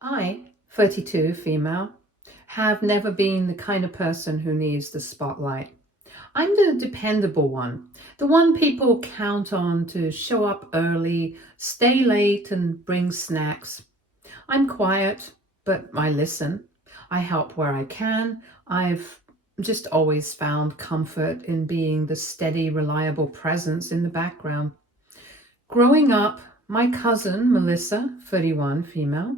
I, 32, female, have never been the kind of person who needs the spotlight. I'm the dependable one, the one people count on to show up early, stay late, and bring snacks. I'm quiet, but I listen. I help where I can. I've just always found comfort in being the steady, reliable presence in the background. Growing up, my cousin, Melissa, 31, female,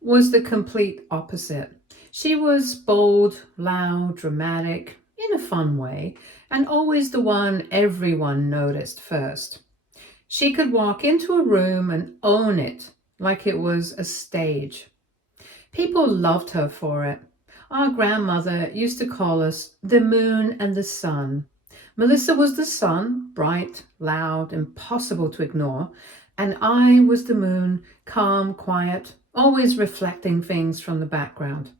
was the complete opposite. She was bold, loud, dramatic, in a fun way, and always the one everyone noticed first. She could walk into a room and own it like it was a stage. People loved her for it. Our grandmother used to call us the moon and the sun. Melissa was the sun, bright, loud, impossible to ignore, and I was the moon, calm, quiet, always reflecting things from the background.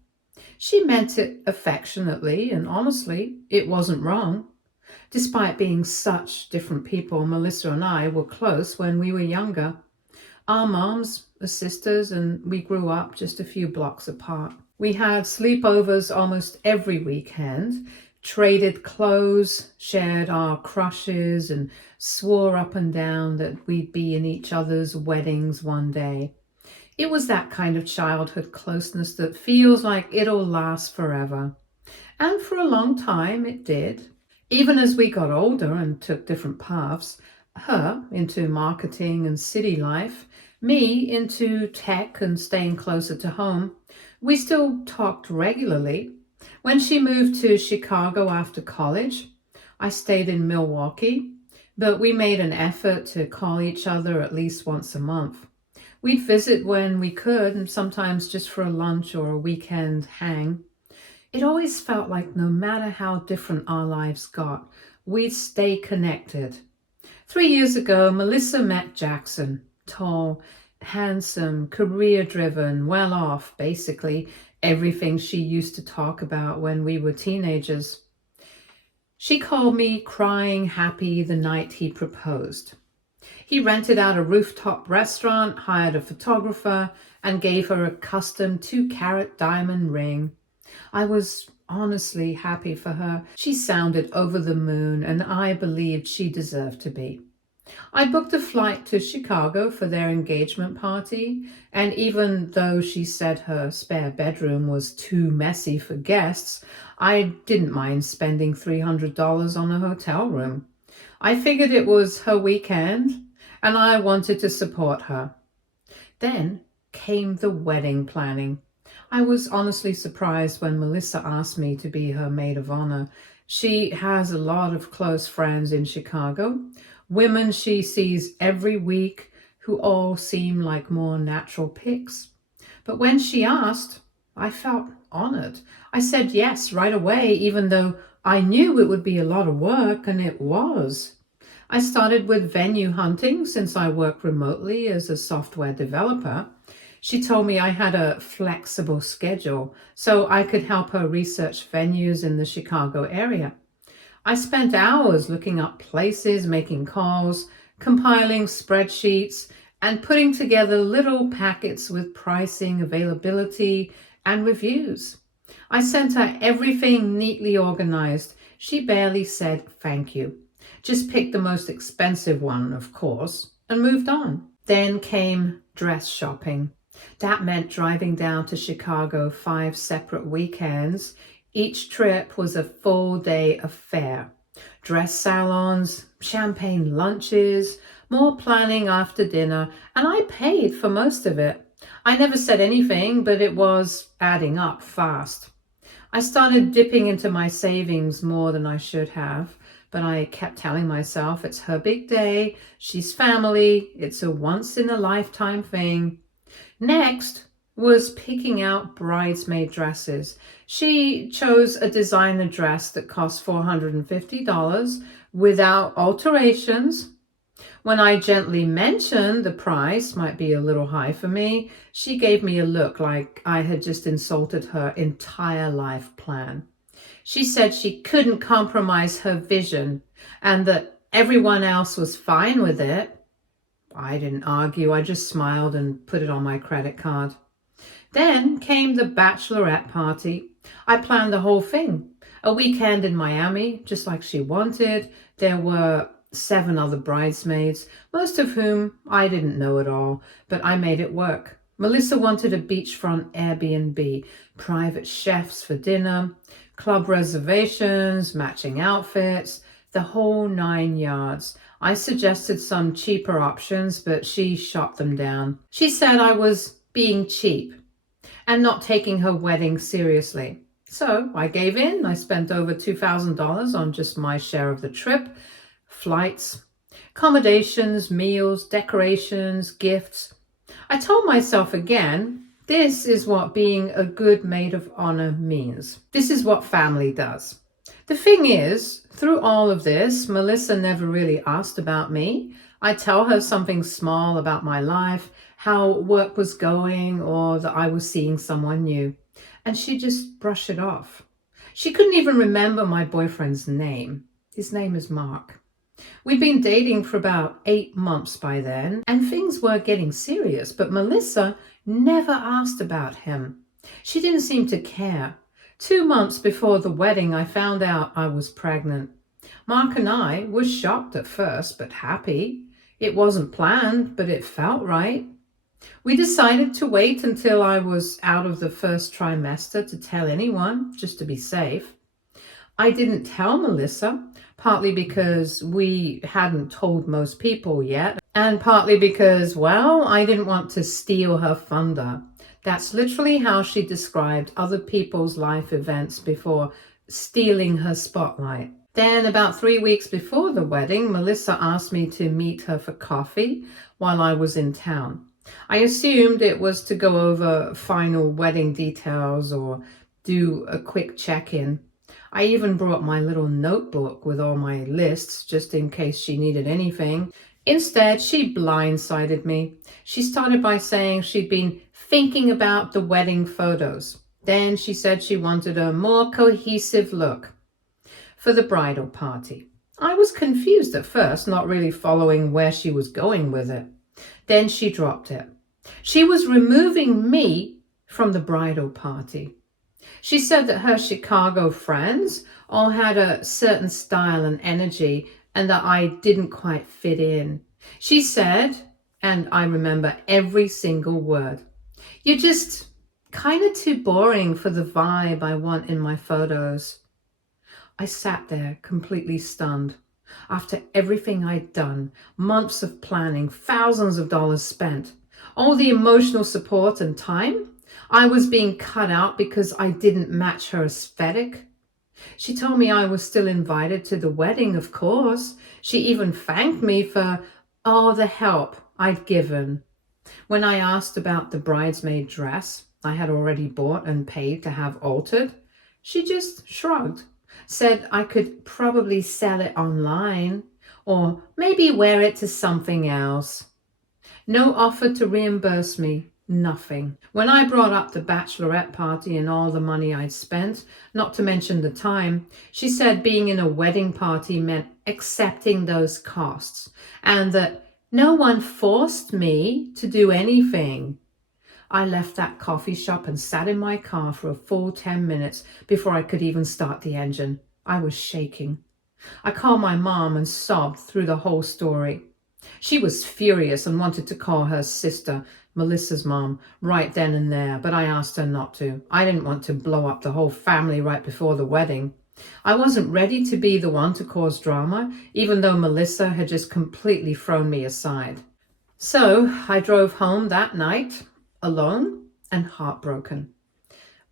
She meant it affectionately, and honestly, it wasn't wrong. Despite being such different people, Melissa and I were close when we were younger. Our moms are sisters, and we grew up just a few blocks apart. We had sleepovers almost every weekend, traded clothes, shared our crushes, and swore up and down that we'd be in each other's weddings one day. It was that kind of childhood closeness that feels like it'll last forever. And for a long time, it did. Even as we got older and took different paths, her into marketing and city life, me into tech and staying closer to home, we still talked regularly. When she moved to Chicago after college, I stayed in Milwaukee, but we made an effort to call each other at least once a month. We'd visit when we could, and sometimes just for a lunch or a weekend hang. It always felt like no matter how different our lives got, we'd stay connected. 3 years ago, Melissa met Jackson, tall, handsome, career-driven, well-off, basically everything she used to talk about when we were teenagers. She called me crying happy the night he proposed. He rented out a rooftop restaurant, hired a photographer, and gave her a custom 2-carat diamond ring. I was honestly happy for her. She sounded over the moon, and I believed she deserved to be. I booked a flight to Chicago for their engagement party, and even though she said her spare bedroom was too messy for guests, I didn't mind spending $300 on a hotel room. I figured it was her weekend, and I wanted to support her. Then came the wedding planning. I was honestly surprised when Melissa asked me to be her maid of honor. She has a lot of close friends in Chicago, women she sees every week who all seem like more natural picks. But when she asked, I felt honored. I said yes right away, even though I knew it would be a lot of work, and it was. I started with venue hunting since I work remotely as a software developer. She told me I had a flexible schedule, so I could help her research venues in the Chicago area. I spent hours looking up places, making calls, compiling spreadsheets, and putting together little packets with pricing, availability, and reviews. I sent her everything neatly organized. She barely said thank you. Just picked the most expensive one, of course, and moved on. Then came dress shopping. That meant driving down to Chicago 5 separate weekends. Each trip was a full-day affair. Dress salons, champagne lunches, more planning after dinner, and I paid for most of it. I never said anything, but it was adding up fast. I started dipping into my savings more than I should have, but I kept telling myself it's her big day, she's family, it's a once-in-a-lifetime thing. Next was picking out bridesmaid dresses. She chose a designer dress that cost $450 without alterations. When I gently mentioned the price might be a little high for me, she gave me a look like I had just insulted her entire life plan. She said she couldn't compromise her vision and that everyone else was fine with it. I didn't argue. I just smiled and put it on my credit card. Then came the bachelorette party. I planned the whole thing. A weekend in Miami, just like she wanted. There were 7 other bridesmaids, most of whom I didn't know at all, but I made it work. Melissa wanted a beachfront Airbnb, private chefs for dinner, club reservations, matching outfits, the whole 9 yards. I suggested some cheaper options, but she shot them down. She said I was being cheap and not taking her wedding seriously. So I gave in. I spent over $2,000 on just my share of the trip, flights, accommodations, meals, decorations, gifts. I told myself again, this is what being a good maid of honor means. This is what family does. The thing is, through all of this, Melissa never really asked about me. I tell her something small about my life, how work was going, or that I was seeing someone new, and she just brushed it off. She couldn't even remember my boyfriend's name. His name is Mark. We'd been dating for about 8 months by then, and things were getting serious, but Melissa never asked about him. She didn't seem to care. 2 months before the wedding, I found out I was pregnant. Mark and I were shocked at first, but happy. It wasn't planned, but it felt right. We decided to wait until I was out of the first trimester to tell anyone, just to be safe. I didn't tell Melissa, partly because we hadn't told most people yet, and partly because, well, I didn't want to steal her thunder. That's literally how she described other people's life events before stealing her spotlight. Then, about 3 weeks before the wedding, Melissa asked me to meet her for coffee while I was in town. I assumed it was to go over final wedding details or do a quick check-in. I even brought my little notebook with all my lists just in case she needed anything. Instead, she blindsided me. She started by saying she'd been thinking about the wedding photos. Then she said she wanted a more cohesive look for the bridal party. I was confused at first, not really following where she was going with it. Then she dropped it. She was removing me from the bridal party. She said that her Chicago friends all had a certain style and energy and that I didn't quite fit in. She said, and I remember every single word, "You're just kind of too boring for the vibe I want in my photos." I sat there completely stunned. After everything I'd done, months of planning, thousands of dollars spent, all the emotional support and time, I was being cut out because I didn't match her aesthetic. She told me I was still invited to the wedding, of course. She even thanked me for all the help I'd given. When I asked about the bridesmaid dress I had already bought and paid to have altered, she just shrugged, said I could probably sell it online or maybe wear it to something else. No offer to reimburse me, nothing. When I brought up the bachelorette party and all the money I'd spent, not to mention the time, she said being in a wedding party meant accepting those costs and that no one forced me to do anything. I left that coffee shop and sat in my car for a full 10 minutes before I could even start the engine. I was shaking. I called my mom and sobbed through the whole story. She was furious and wanted to call her sister, Melissa's mom, right then and there, but I asked her not to. I didn't want to blow up the whole family right before the wedding. I wasn't ready to be the one to cause drama, even though Melissa had just completely thrown me aside. So I drove home that night, alone and heartbroken.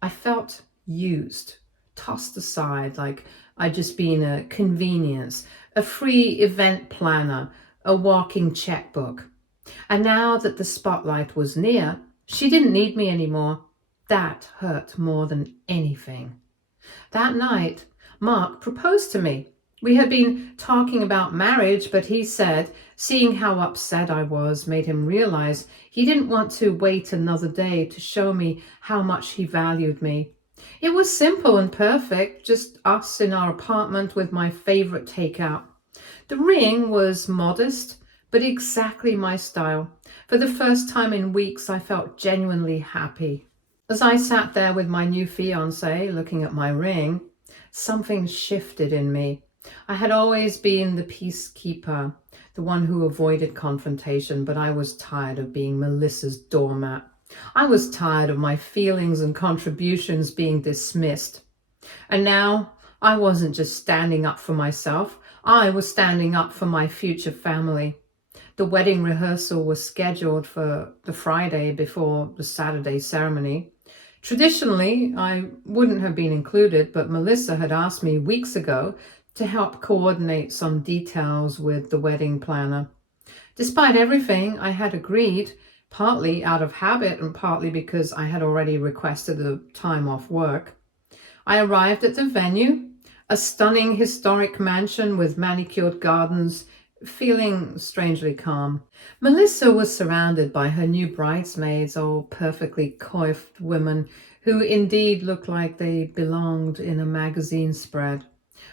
I felt used, tossed aside like I'd just been a convenience, a free event planner, a walking checkbook. And now that the spotlight was near, she didn't need me anymore. That hurt more than anything. That night, Mark proposed to me. We had been talking about marriage, but he said, seeing how upset I was made him realize he didn't want to wait another day to show me how much he valued me. It was simple and perfect, just us in our apartment with my favorite takeout. The ring was modest, but exactly my style. For the first time in weeks, I felt genuinely happy. As I sat there with my new fiancé looking at my ring, something shifted in me. I had always been the peacekeeper, the one who avoided confrontation, but I was tired of being Melissa's doormat. I was tired of my feelings and contributions being dismissed. And now I wasn't just standing up for myself, I was standing up for my future family. The wedding rehearsal was scheduled for the Friday before the Saturday ceremony. Traditionally, I wouldn't have been included, but Melissa had asked me weeks ago to help coordinate some details with the wedding planner. Despite everything, I had agreed, partly out of habit and partly because I had already requested the time off work. I arrived at the venue, a stunning historic mansion with manicured gardens, feeling strangely calm. Melissa was surrounded by her new bridesmaids, all perfectly coiffed women who indeed looked like they belonged in a magazine spread.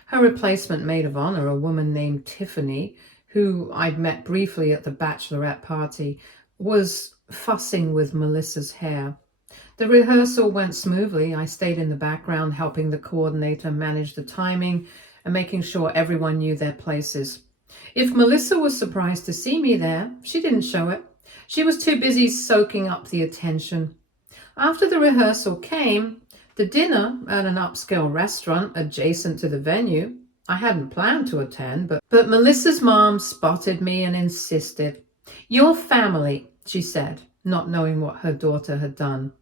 Her replacement maid of honor, a woman named Tiffany, who I'd met briefly at the bachelorette party, was fussing with Melissa's hair. The rehearsal went smoothly. I stayed in the background helping the coordinator manage the timing and making sure everyone knew their places. If Melissa was surprised to see me there, she didn't show it. She was too busy soaking up the attention. After the rehearsal came, the dinner at an upscale restaurant adjacent to the venue. I hadn't planned to attend, but Melissa's mom spotted me and insisted. "Your family," she said, not knowing what her daughter had done.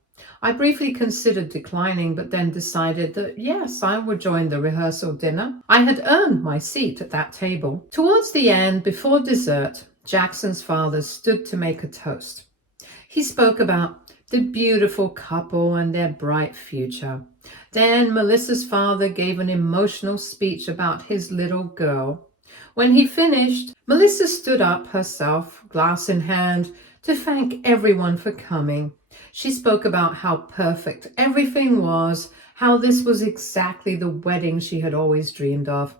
I briefly considered declining, but then decided that yes, I would join the rehearsal dinner. I had earned my seat at that table. Towards the end, before dessert, Jackson's father stood to make a toast. He spoke about the beautiful couple and their bright future. Then Melissa's father gave an emotional speech about his little girl. When he finished, Melissa stood up herself, glass in hand, to thank everyone for coming. She spoke about how perfect everything was, how this was exactly the wedding she had always dreamed of,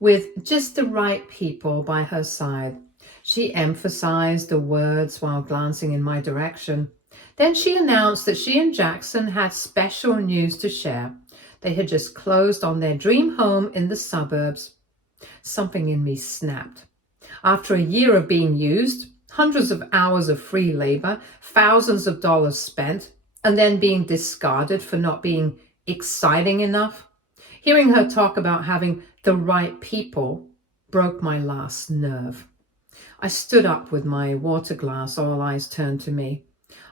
with just the right people by her side. She emphasized the words while glancing in my direction. Then she announced that she and Jackson had special news to share. They had just closed on their dream home in the suburbs. Something in me snapped. After a year of being used, hundreds of hours of free labor, thousands of dollars spent, and then being discarded for not being exciting enough, hearing her talk about having the right people broke my last nerve. I stood up with my water glass, all eyes turned to me.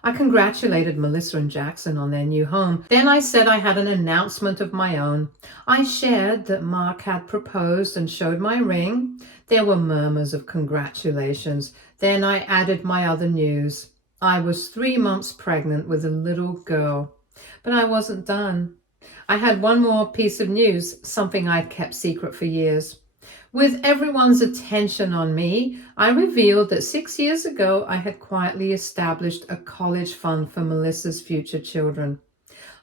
I congratulated Melissa and Jackson on their new home. Then I said I had an announcement of my own. I shared that Mark had proposed and showed my ring. There were murmurs of congratulations. Then I added my other news. I was 3 months pregnant with a little girl. But I wasn't done. I had one more piece of news, something I'd kept secret for years. With everyone's attention on me, I revealed that 6 years ago I had quietly established a college fund for Melissa's future children.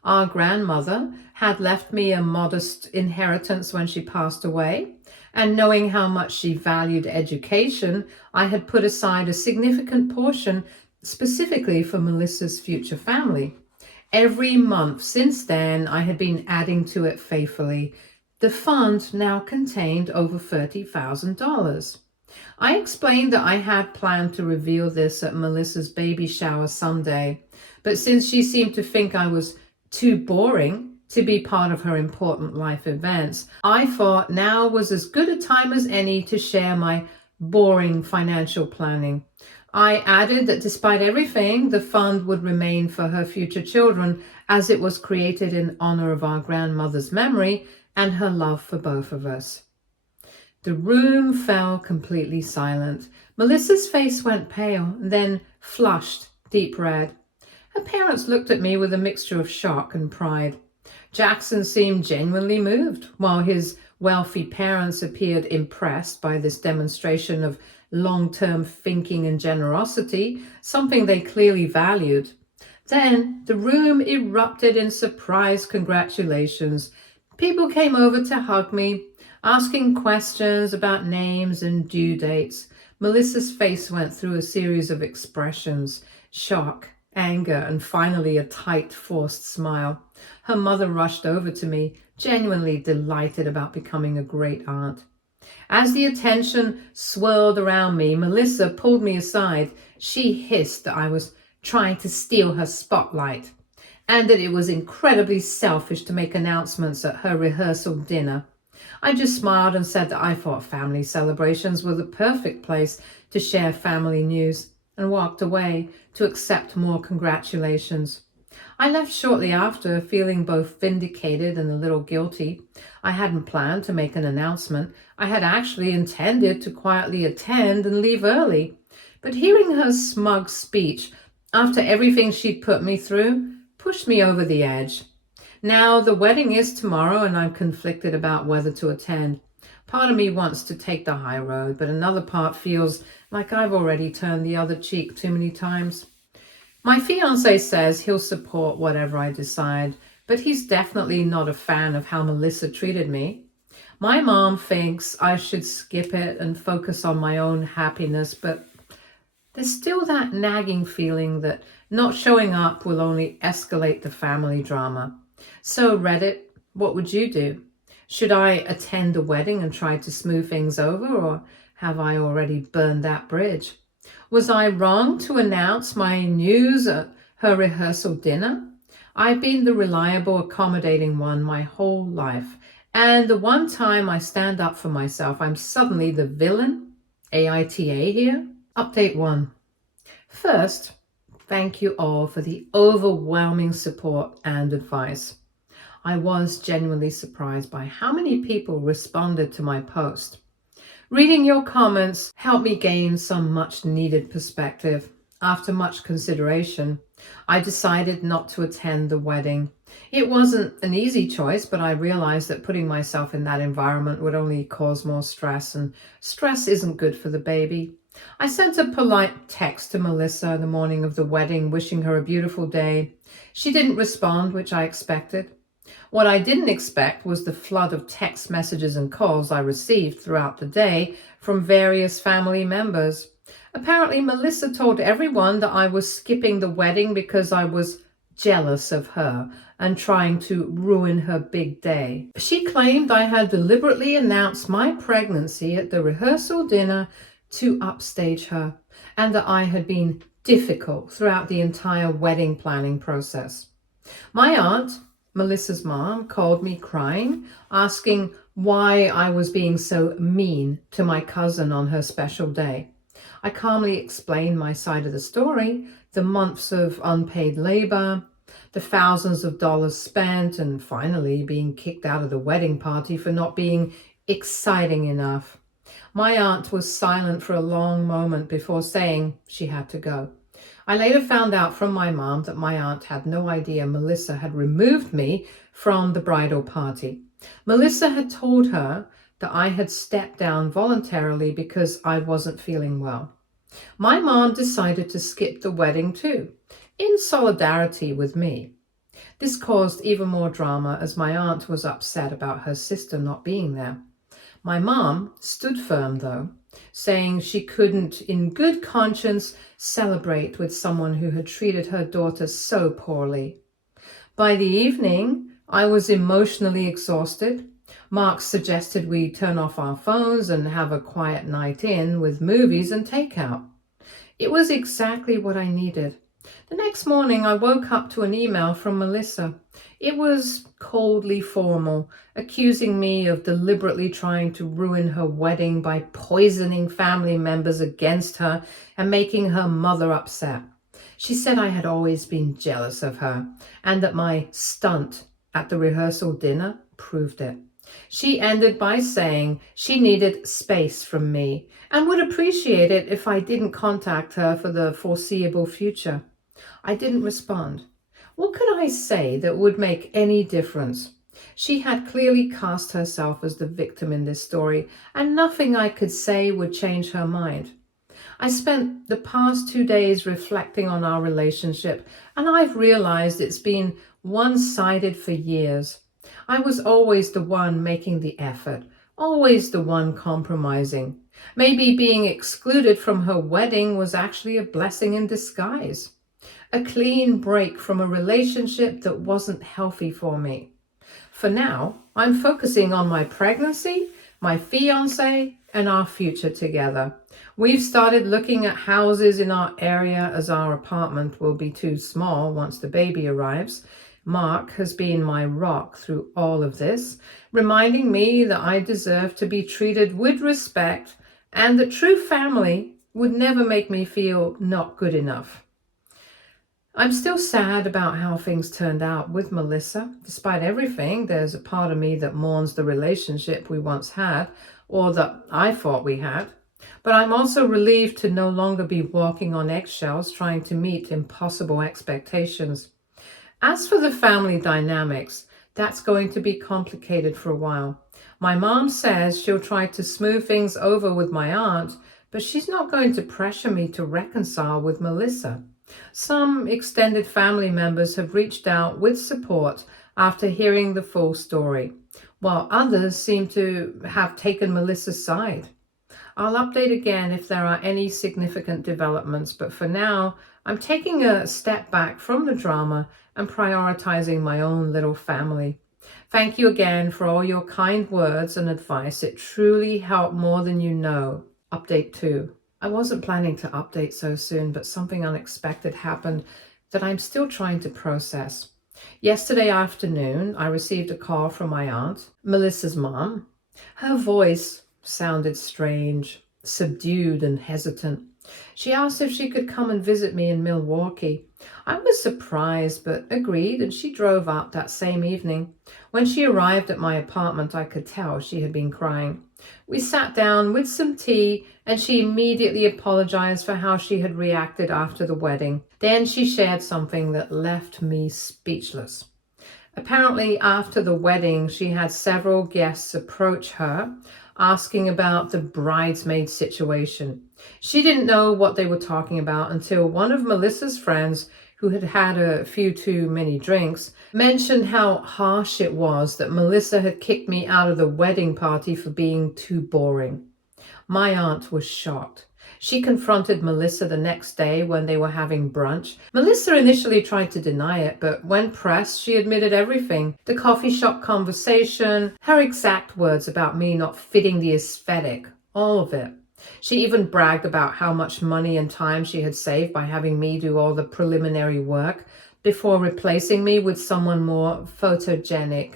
Our grandmother had left me a modest inheritance when she passed away, and knowing how much she valued education, I had put aside a significant portion specifically for Melissa's future family. Every month since then, I had been adding to it faithfully. The fund now contained over $30,000. I explained that I had planned to reveal this at Melissa's baby shower someday, but since she seemed to think I was too boring to be part of her important life events, I thought now was as good a time as any to share my boring financial planning. I added that despite everything, the fund would remain for her future children, as it was created in honor of our grandmother's memory and her love for both of us. The room fell completely silent. Melissa's face went pale, then flushed deep red. Her parents looked at me with a mixture of shock and pride. Jackson seemed genuinely moved, while his wealthy parents appeared impressed by this demonstration of long-term thinking and generosity, something they clearly valued. Then the room erupted in surprise congratulations. People came over to hug me, asking questions about names and due dates. Melissa's face went through a series of expressions: shock, anger, and finally a tight, forced smile. Her mother rushed over to me, genuinely delighted about becoming a great aunt. As the attention swirled around me, Melissa pulled me aside. She hissed that I was trying to steal her spotlight and that it was incredibly selfish to make announcements at her rehearsal dinner. I just smiled and said that I thought family celebrations were the perfect place to share family news, and walked away to accept more congratulations. I left shortly after, feeling both vindicated and a little guilty. I hadn't planned to make an announcement. I had actually intended to quietly attend and leave early. But hearing her smug speech, after everything she'd put me through, pushed me over the edge. Now, the wedding is tomorrow, and I'm conflicted about whether to attend. Part of me wants to take the high road, but another part feels like I've already turned the other cheek too many times. My fiancé says he'll support whatever I decide, but he's definitely not a fan of how Melissa treated me. My mom thinks I should skip it and focus on my own happiness, but there's still that nagging feeling that not showing up will only escalate the family drama. So Reddit, what would you do? Should I attend the wedding and try to smooth things over, or have I already burned that bridge? Was I wrong to announce my news at her rehearsal dinner? I've been the reliable, accommodating one my whole life, and the one time I stand up for myself, I'm suddenly the villain? AITA here? Update 1. First, thank you all for the overwhelming support and advice. I was genuinely surprised by how many people responded to my post. Reading your comments helped me gain some much needed perspective. After much consideration, I decided not to attend the wedding. It wasn't an easy choice, but I realized that putting myself in that environment would only cause more stress, and stress isn't good for the baby. I sent a polite text to Melissa the morning of the wedding, wishing her a beautiful day. She didn't respond, which I expected. What I didn't expect was the flood of text messages and calls I received throughout the day from various family members. Apparently, Melissa told everyone that I was skipping the wedding because I was jealous of her and trying to ruin her big day. She claimed I had deliberately announced my pregnancy at the rehearsal dinner to upstage her, and that I had been difficult throughout the entire wedding planning process. My aunt, Melissa's mom, called me crying, asking why I was being so mean to my cousin on her special day. I calmly explained my side of the story, the months of unpaid labor, the thousands of dollars spent, and finally being kicked out of the wedding party for not being exciting enough. My aunt was silent for a long moment before saying she had to go. I later found out from my mom that my aunt had no idea Melissa had removed me from the bridal party. Melissa had told her that I had stepped down voluntarily because I wasn't feeling well. My mom decided to skip the wedding too, in solidarity with me. This caused even more drama as my aunt was upset about her sister not being there. My mom stood firm though, saying she couldn't in good conscience celebrate with someone who had treated her daughter so poorly. By the evening, I was emotionally exhausted. Mark suggested we turn off our phones and have a quiet night in with movies and takeout. It was exactly what I needed. The next morning, I woke up to an email from Melissa. It was coldly formal, accusing me of deliberately trying to ruin her wedding by poisoning family members against her and making her mother upset. She said I had always been jealous of her and that my stunt at the rehearsal dinner proved it. She ended by saying she needed space from me and would appreciate it if I didn't contact her for the foreseeable future. I didn't respond. What could I say that would make any difference? She had clearly cast herself as the victim in this story, and nothing I could say would change her mind. I spent the past 2 days reflecting on our relationship, and I've realized it's been one-sided for years. I was always the one making the effort, always the one compromising. Maybe being excluded from her wedding was actually a blessing in disguise. a clean break from a relationship that wasn't healthy for me. For now, I'm focusing on my pregnancy, my fiance, and our future together. We've started looking at houses in our area as our apartment will be too small once the baby arrives. Mark has been my rock through all of this, reminding me that I deserve to be treated with respect and that true family would never make me feel not good enough. I'm still sad about how things turned out with Melissa. Despite everything, there's a part of me that mourns the relationship we once had, or that I thought we had. But I'm also relieved to no longer be walking on eggshells trying to meet impossible expectations. As for the family dynamics, that's going to be complicated for a while. My mom says she'll try to smooth things over with my aunt, but she's not going to pressure me to reconcile with Melissa. Some extended family members have reached out with support after hearing the full story, while others seem to have taken Melissa's side. I'll update again if there are any significant developments, but for now, I'm taking a step back from the drama and prioritizing my own little family. Thank you again for all your kind words and advice. It truly helped more than you know. Update 2. I wasn't planning to update so soon, but something unexpected happened that I'm still trying to process. Yesterday afternoon, I received a call from my aunt, Melissa's mom. Her voice sounded strange, subdued and hesitant. She asked if she could come and visit me in Milwaukee. I was surprised, but agreed, and she drove up that same evening. When she arrived at my apartment, I could tell she had been crying. We sat down with some tea, and she immediately apologized for how she had reacted after the wedding. Then she shared something that left me speechless. Apparently, after the wedding, she had several guests approach her, asking about the bridesmaid situation. She didn't know what they were talking about until one of Melissa's friends, who had had a few too many drinks, mentioned how harsh it was that Melissa had kicked me out of the wedding party for being too boring. My aunt was shocked. She confronted Melissa the next day when they were having brunch. Melissa initially tried to deny it, but when pressed, she admitted everything. The coffee shop conversation, her exact words about me not fitting the aesthetic, all of it. She even bragged about how much money and time she had saved by having me do all the preliminary work before replacing me with someone more photogenic.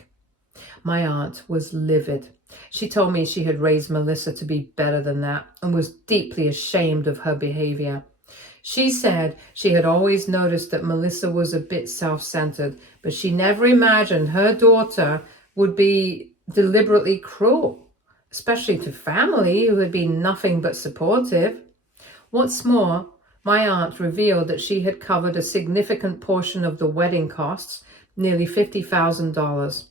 My aunt was livid. She told me she had raised Melissa to be better than that and was deeply ashamed of her behavior. She said she had always noticed that Melissa was a bit self-centered, but she never imagined her daughter would be deliberately cruel, especially to family who had been nothing but supportive. What's more, my aunt revealed that she had covered a significant portion of the wedding costs, nearly $50,000.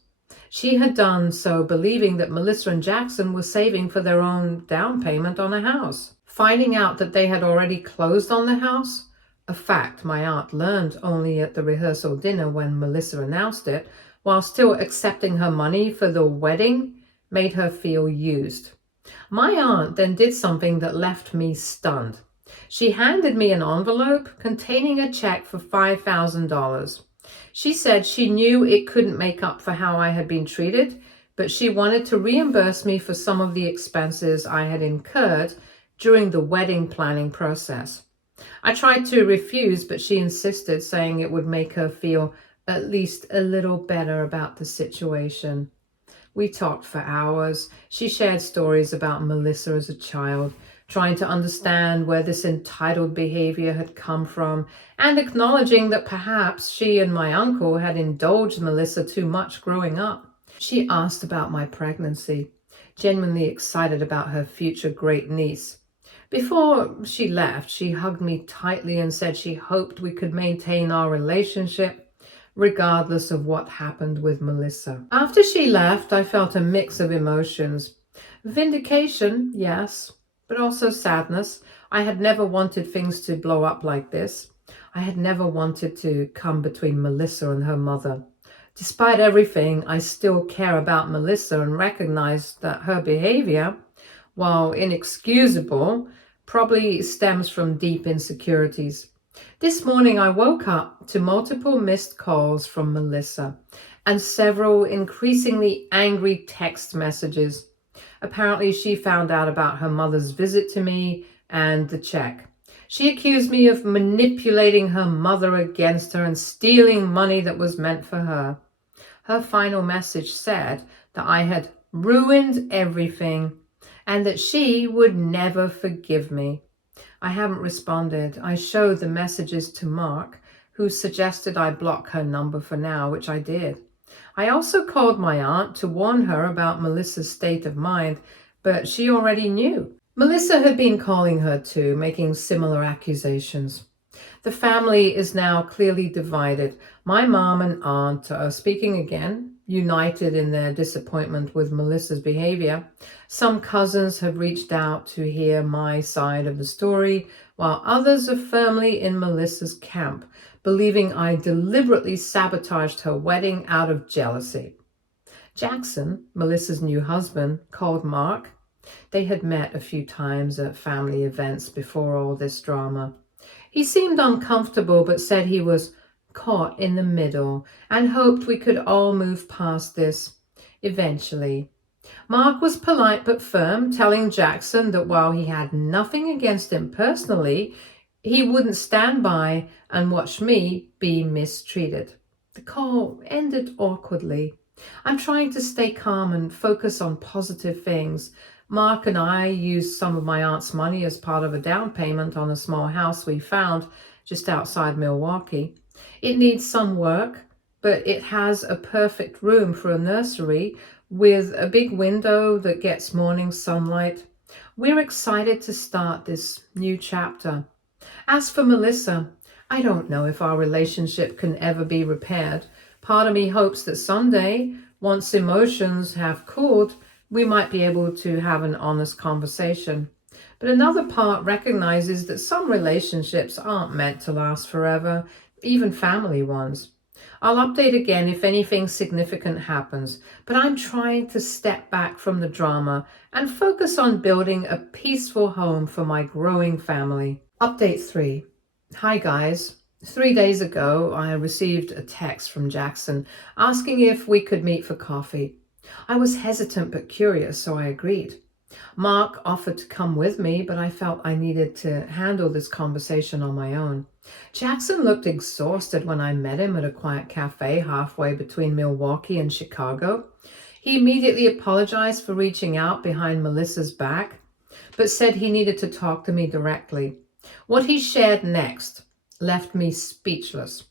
She had done so believing that Melissa and Jackson were saving for their own down payment on a house. Finding out that they had already closed on the house, a fact my aunt learned only at the rehearsal dinner when Melissa announced it, while still accepting her money for the wedding, made her feel used. My aunt then did something that left me stunned. She handed me an envelope containing a check for $5,000. She said she knew it couldn't make up for how I had been treated, but she wanted to reimburse me for some of the expenses I had incurred during the wedding planning process. I tried to refuse, but she insisted, saying it would make her feel at least a little better about the situation. We talked for hours. She shared stories about Melissa as a child, trying to understand where this entitled behavior had come from, and acknowledging that perhaps she and my uncle had indulged Melissa too much growing up. She asked about my pregnancy, genuinely excited about her future great niece. Before she left, she hugged me tightly and said she hoped we could maintain our relationship regardless of what happened with Melissa. After she left, I felt a mix of emotions. Vindication, yes, but also sadness. I had never wanted things to blow up like this. I had never wanted to come between Melissa and her mother. Despite everything, I still care about Melissa and recognize that her behavior, while inexcusable, probably stems from deep insecurities. This morning I woke up to multiple missed calls from Melissa and several increasingly angry text messages. Apparently, she found out about her mother's visit to me and the check. She accused me of manipulating her mother against her and stealing money that was meant for her. Her final message said that I had ruined everything and that she would never forgive me. I haven't responded. I showed the messages to Mark, who suggested I block her number for now, which I did. I also called my aunt to warn her about Melissa's state of mind, but she already knew. Melissa had been calling her too, making similar accusations. The family is now clearly divided. My mom and aunt are speaking again, united in their disappointment with Melissa's behavior. Some cousins have reached out to hear my side of the story, while others are firmly in Melissa's camp, believing I deliberately sabotaged her wedding out of jealousy. Jackson, Melissa's new husband, called Mark. They had met a few times at family events before all this drama. He seemed uncomfortable but said he was caught in the middle and hoped we could all move past this eventually. Mark was polite but firm, telling Jackson that while he had nothing against him personally, he wouldn't stand by and watch me be mistreated. The call ended awkwardly. I'm trying to stay calm and focus on positive things. Mark and I used some of my aunt's money as part of a down payment on a small house we found just outside Milwaukee. It needs some work, but it has a perfect room for a nursery with a big window that gets morning sunlight. We're excited to start this new chapter. As for Melissa, I don't know if our relationship can ever be repaired. Part of me hopes that someday, once emotions have cooled, we might be able to have an honest conversation. But another part recognizes that some relationships aren't meant to last forever, even family ones. I'll update again if anything significant happens, but I'm trying to step back from the drama and focus on building a peaceful home for my growing family. Update 3. Hi guys. 3 days ago, I received a text from Jackson asking if we could meet for coffee. I was hesitant but curious, so I agreed. Mark offered to come with me, but I felt I needed to handle this conversation on my own. Jackson looked exhausted when I met him at a quiet cafe halfway between Milwaukee and Chicago. He immediately apologized for reaching out behind Melissa's back, but said he needed to talk to me directly. What he shared next left me speechless.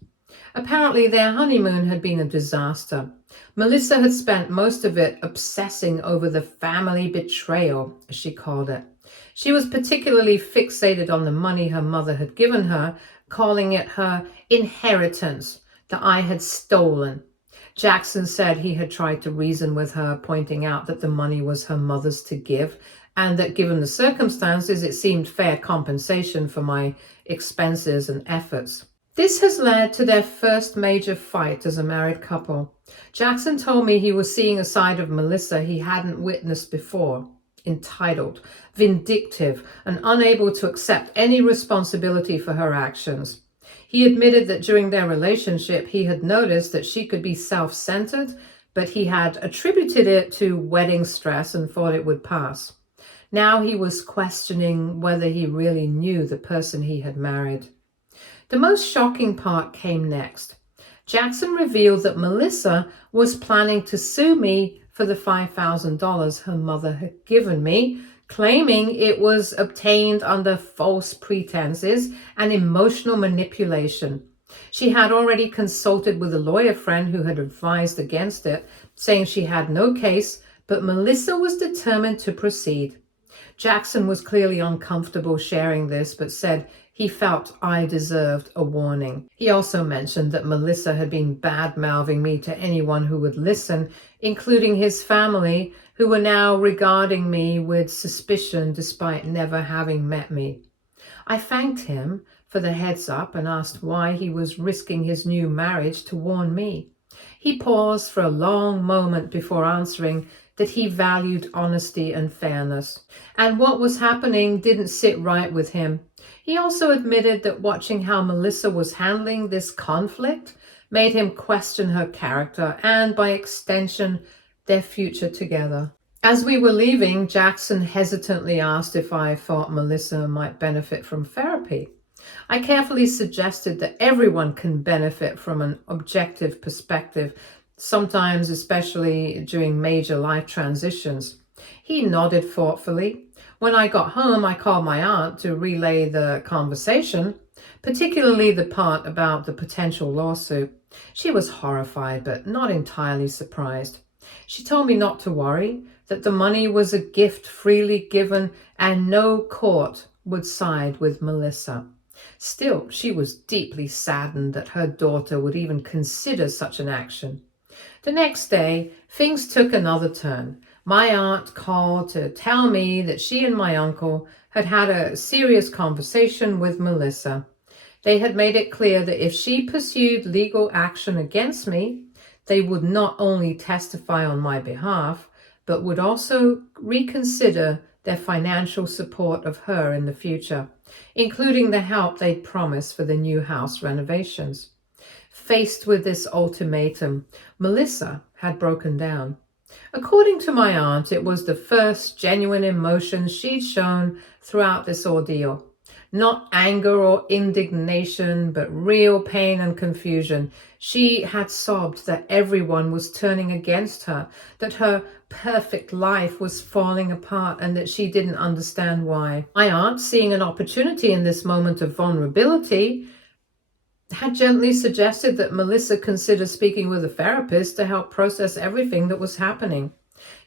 Apparently, their honeymoon had been a disaster. Melissa had spent most of it obsessing over the family betrayal, as she called it. She was particularly fixated on the money her mother had given her, calling it her inheritance that I had stolen. Jackson said he had tried to reason with her, pointing out that the money was her mother's to give, and that given the circumstances, it seemed fair compensation for my expenses and efforts. This has led to their first major fight as a married couple. Jackson told me he was seeing a side of Melissa he hadn't witnessed before, entitled, vindictive, and unable to accept any responsibility for her actions. He admitted that during their relationship, he had noticed that she could be self-centered, but he had attributed it to wedding stress and thought it would pass. Now he was questioning whether he really knew the person he had married. The most shocking part came next. Jackson revealed that Melissa was planning to sue me for the $5,000 her mother had given me, claiming it was obtained under false pretenses and emotional manipulation. She had already consulted with a lawyer friend who had advised against it, saying she had no case, but Melissa was determined to proceed. Jackson was clearly uncomfortable sharing this, but said he felt I deserved a warning. He also mentioned that Melissa had been bad-mouthing me to anyone who would listen, including his family, who were now regarding me with suspicion despite never having met me. I thanked him for the heads up and asked why he was risking his new marriage to warn me. He paused for a long moment before answering that he valued honesty and fairness, and what was happening didn't sit right with him. He also admitted that watching how Melissa was handling this conflict made him question her character and, by extension, their future together. As we were leaving, Jackson hesitantly asked if I thought Melissa might benefit from therapy. I carefully suggested that everyone can benefit from an objective perspective, sometimes, especially during major life transitions. He nodded thoughtfully. When I got home, I called my aunt to relay the conversation, particularly the part about the potential lawsuit. She was horrified, but not entirely surprised. She told me not to worry, that the money was a gift freely given and no court would side with Melissa. Still, she was deeply saddened that her daughter would even consider such an action. The next day, things took another turn. My aunt called to tell me that she and my uncle had had a serious conversation with Melissa. They had made it clear that if she pursued legal action against me, they would not only testify on my behalf, but would also reconsider their financial support of her in the future, including the help they'd promised for the new house renovations. Faced with this ultimatum, Melissa had broken down. According to my aunt, it was the first genuine emotion she'd shown throughout this ordeal. Not anger or indignation, but real pain and confusion. She had sobbed that everyone was turning against her, that her perfect life was falling apart, and that she didn't understand why. My aunt, seeing an opportunity in this moment of vulnerability, had gently suggested that Melissa consider speaking with a therapist to help process everything that was happening.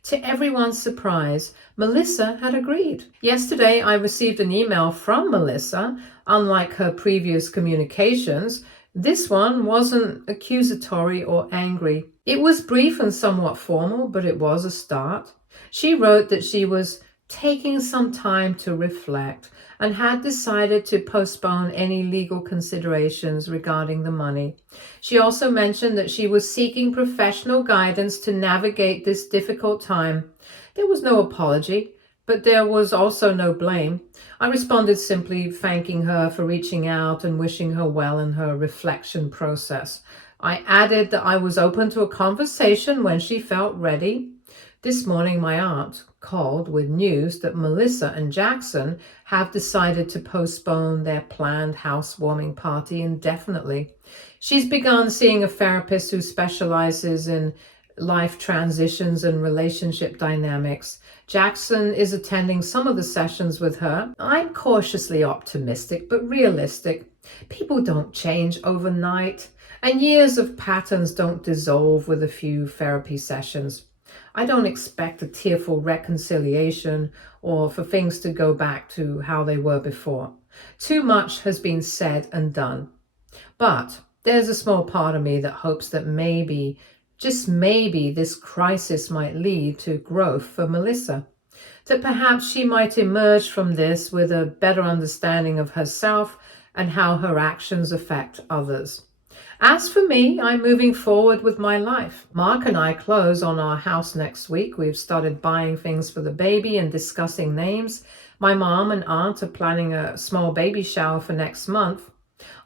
To everyone's surprise, Melissa had agreed. Yesterday, I received an email from Melissa. Unlike her previous communications, this one wasn't accusatory or angry. It was brief and somewhat formal, but it was a start. She wrote that she was taking some time to reflect and had decided to postpone any legal considerations regarding the money. She also mentioned that she was seeking professional guidance to navigate this difficult time. There was no apology, but there was also no blame. I responded simply thanking her for reaching out and wishing her well in her reflection process. I added that I was open to a conversation when she felt ready. This morning, my aunt called with news that Melissa and Jackson have decided to postpone their planned housewarming party indefinitely. She's begun seeing a therapist who specializes in life transitions and relationship dynamics. Jackson is attending some of the sessions with her. I'm cautiously optimistic, but realistic. People don't change overnight, and years of patterns don't dissolve with a few therapy sessions. I don't expect a tearful reconciliation or for things to go back to how they were before. Too much has been said and done. But there's a small part of me that hopes that maybe, just maybe, this crisis might lead to growth for Melissa. That perhaps she might emerge from this with a better understanding of herself and how her actions affect others. As for me, I'm moving forward with my life. Mark and I close on our house next week. We've started buying things for the baby and discussing names. My mom and aunt are planning a small baby shower for next month.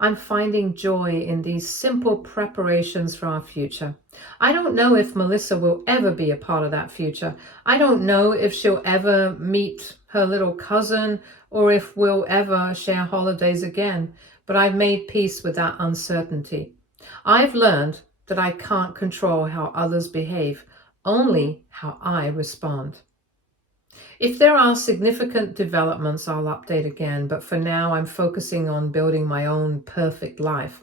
I'm finding joy in these simple preparations for our future. I don't know if Melissa will ever be a part of that future. I don't know if she'll ever meet her little cousin or if we'll ever share holidays again, but I've made peace with that uncertainty. I've learned that I can't control how others behave, only how I respond. If there are significant developments, I'll update again, but for now I'm focusing on building my own perfect life.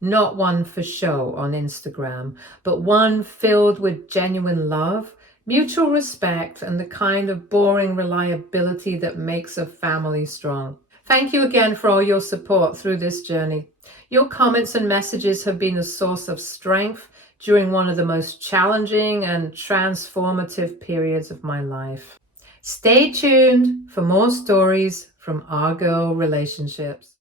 Not one for show on Instagram, but one filled with genuine love, mutual respect, and the kind of boring reliability that makes a family strong. Thank you again for all your support through this journey. Your comments and messages have been a source of strength during one of the most challenging and transformative periods of my life. Stay tuned for more stories from our girl relationships.